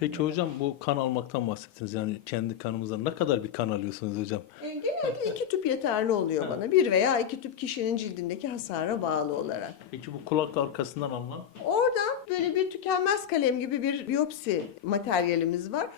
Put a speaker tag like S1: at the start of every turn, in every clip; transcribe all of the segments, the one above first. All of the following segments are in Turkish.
S1: Peki hocam bu kan almaktan bahsettiniz. Yani kendi kanımızdan ne kadar bir kan alıyorsunuz hocam?
S2: E, genellikle iki tüp yeterli oluyor
S1: Ha.
S2: bana. Bir veya iki tüp kişinin cildindeki hasara bağlı olarak.
S1: Peki bu kulak arkasından alınan?
S2: Oradan böyle bir tükenmez kalem gibi bir biyopsi materyalimiz var.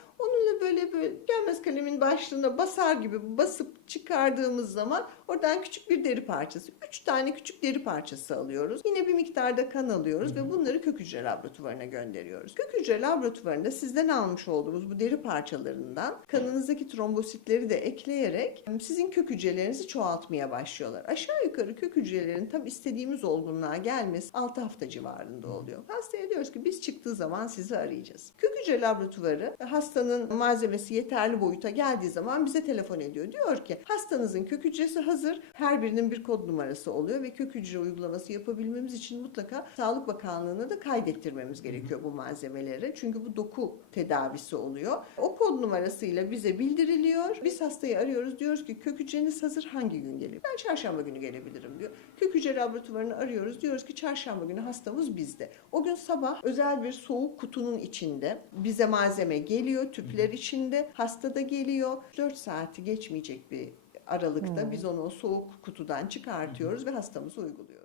S2: Onunla böyle böyle tükenmez kalemin başlığına basar gibi basıp çıkardığımız zaman oradan küçük bir deri parçası. Üç tane küçük deri parçası alıyoruz. Yine bir miktarda kan alıyoruz ve bunları kök hücre laboratuvarına gönderiyoruz. Kök hücre laboratuvarında sizden almış olduğumuz bu deri parçalarından kanınızdaki trombositleri de ekleyerek sizin kök hücrelerinizi çoğaltmaya başlıyorlar. Aşağı yukarı kök hücrelerin tam istediğimiz olgunluğa gelmesi 6 hafta civarında oluyor. Hastaya diyoruz ki biz çıktığı zaman sizi arayacağız. Kök hücre laboratuvarı hastanın malzemesi yeterli boyuta geldiği zaman bize telefon ediyor. Diyor ki hastanızın kök hücresi hazır. Her birinin bir kod numarası oluyor ve kök hücre uygulaması yapabilmemiz için mutlaka Sağlık Bakanlığı'na da kaydettirmemiz gerekiyor bu malzemeleri. Çünkü bu doku tedavisi oluyor. O kod numarasıyla bize bildiriliyor. Biz hastayı arıyoruz. Diyoruz ki kök hücreniz hazır hangi gün geliyor? Ben çarşamba günü gelebilirim diyor. Kök hücre laboratuvarını arıyoruz. Diyoruz ki çarşamba günü hastamız bizde. O gün sabah özel bir soğuk kutunun içinde bize malzeme geliyor. Tüpler içinde. Hasta da geliyor. 4 saati geçmeyecek bir aralıkta biz onu o soğuk kutudan çıkartıyoruz ve hastamıza uyguluyoruz.